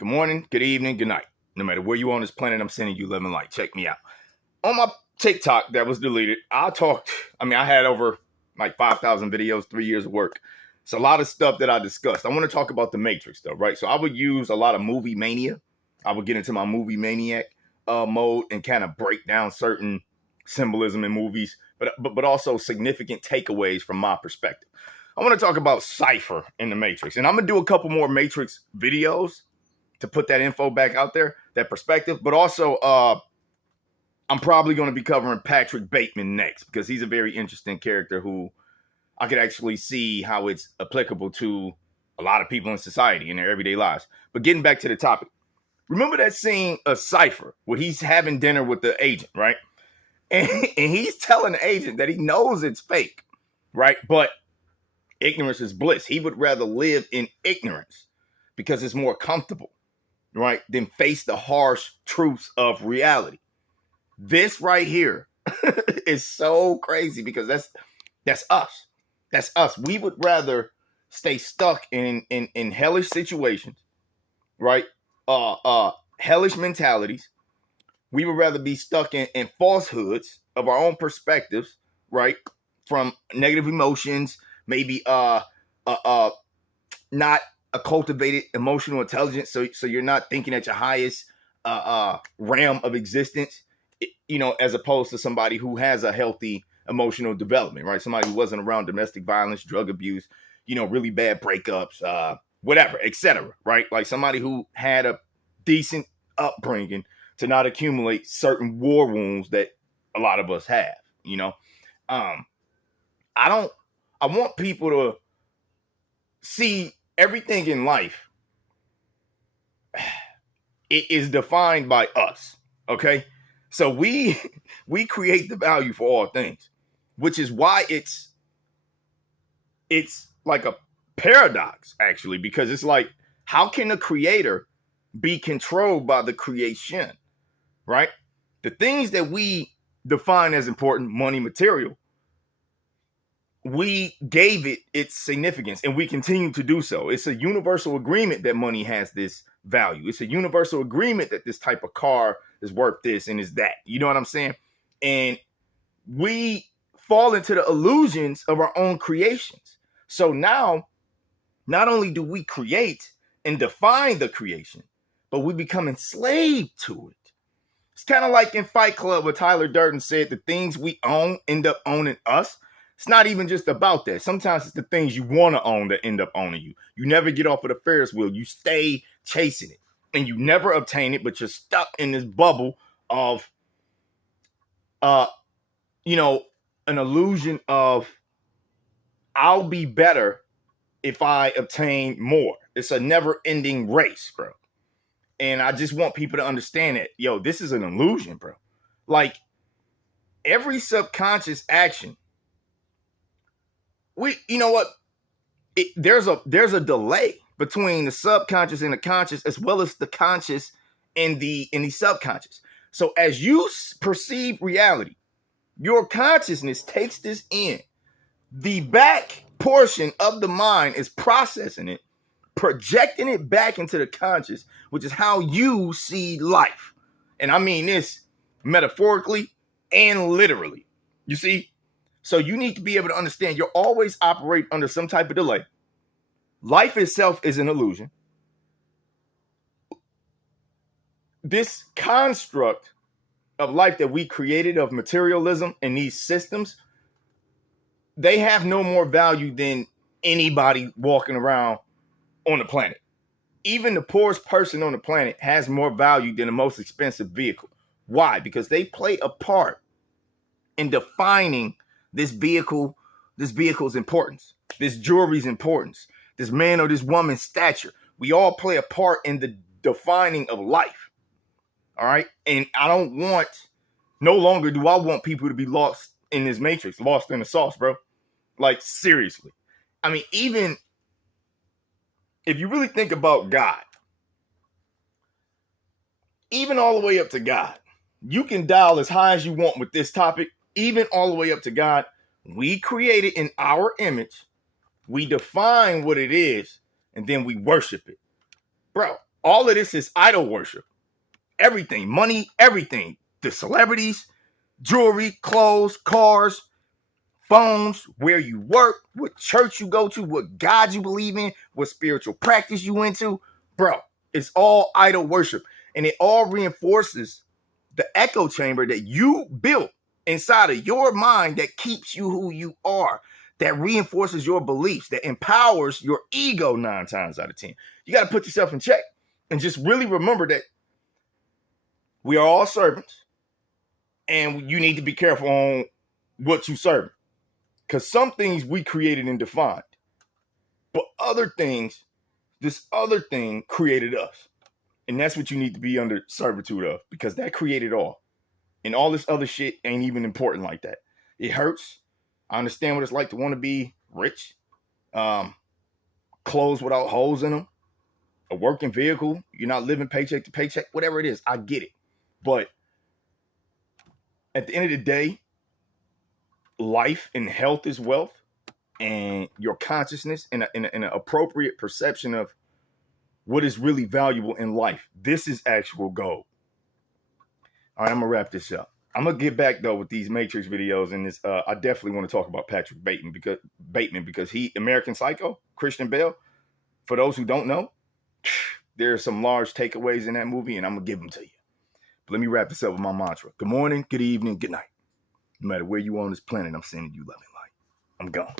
Good morning, good evening, good night. No matter where you on this planet, I'm sending you love and light. Check me out. On my TikTok that was deleted, I had over like 5,000 videos, 3 years of work. It's a lot of stuff that I discussed. I want to talk about the Matrix though, right? So I would use a lot of movie mania. I would get into my movie maniac mode and kind of break down certain symbolism in movies, but also significant takeaways from my perspective. I want to talk about Cypher in the Matrix, and I'm gonna do a couple more Matrix videos to put that info back out there, that perspective. But also, I'm probably going to be covering Patrick Bateman next because he's a very interesting character who I could actually see how it's applicable to a lot of people in society in their everyday lives. But getting back to the topic, remember that scene of Cypher where he's having dinner with the agent, right? And he's telling the agent that he knows it's fake, right? But ignorance is bliss. He would rather live in ignorance because it's more comfortable, right, than face the harsh truths of reality. This right here is so crazy because that's us. That's us. We would rather stay stuck in hellish situations, right? Hellish mentalities. We would rather be stuck in falsehoods of our own perspectives, right? From negative emotions, maybe not a cultivated emotional intelligence, so you're not thinking at your highest realm of existence, as opposed to somebody who has a healthy emotional development, right? Somebody who wasn't around domestic violence, drug abuse, really bad breakups, whatever, etc., right? Like somebody who had a decent upbringing to not accumulate certain war wounds that a lot of us have, I want people to see everything in life. It is defined by us, okay? So we create the value for all things, which is why it's like a paradox, actually, because it's like, how can the creator be controlled by the creation, right? The things that we define as important, money, material, we gave it its significance and we continue to do so. It's a universal agreement that money has this value. It's a universal agreement that this type of car is worth this and is that. You know what I'm saying? And we fall into the illusions of our own creations. So now, not only do we create and define the creation, but we become enslaved to it. It's kind of like in Fight Club where Tyler Durden said the things we own end up owning us. It's not even just about that. Sometimes it's the things you want to own that end up owning you. You never get off of the Ferris wheel. You stay chasing it and you never obtain it, but you're stuck in this bubble of, an illusion of I'll be better if I obtain more. It's a never ending race, bro. And I just want people to understand that, this is an illusion, bro. Like every subconscious action, there's a delay between the subconscious and the conscious, as well as the conscious and the subconscious. So as you perceive reality, your consciousness takes this in. The back portion of the mind is processing it, projecting it back into the conscious, which is how you see life. And I mean this metaphorically and literally. You see? So you need to be able to understand you're always operating under some type of delay. Life itself is an illusion. This construct of life that we created of materialism and these systems, they have no more value than anybody walking around on the planet. Even the poorest person on the planet has more value than the most expensive vehicle. Why? Because they play a part in defining this vehicle's importance, this jewelry's importance, this man or this woman's stature. We all play a part in the defining of life. All right. And no longer do I want people to be lost in this matrix, lost in the sauce, bro. Like, seriously. I mean, even if you really think about God, even all the way up to God, you can dial as high as you want with this topic, even all the way up to God. We created in our image. We define what it is, and then we worship it. Bro, All of this is idol worship. Everything, money, everything. The celebrities, jewelry, clothes, cars, phones, where you work, what church you go to, what God you believe in, what spiritual practice you into. Bro, it's all idol worship. And it all reinforces the echo chamber that you built inside of your mind that keeps you who you are, that reinforces your beliefs, that empowers your ego 9 times out of 10. You got to put yourself in check and just really remember that we are all servants and you need to be careful on what you serve. Because some things we created and defined, but other things, this other thing created us. And that's what you need to be under servitude of, because that created all. And all this other shit ain't even important like that. It hurts. I understand what it's like to want to be rich. Clothes without holes in them. A working vehicle. You're not living paycheck to paycheck. Whatever it is, I get it. But at the end of the day, life and health is wealth. And your consciousness and an appropriate perception of what is really valuable in life. This is actual gold. All right, I'm going to wrap this up. I'm going to get back, though, with these Matrix videos. And this, I definitely want to talk about Patrick Bateman because he, American Psycho, Christian Bale. For those who don't know, there are some large takeaways in that movie, and I'm going to give them to you. But let me wrap this up with my mantra. Good morning, good evening, good night. No matter where you are on this planet, I'm sending you love and light. I'm gone.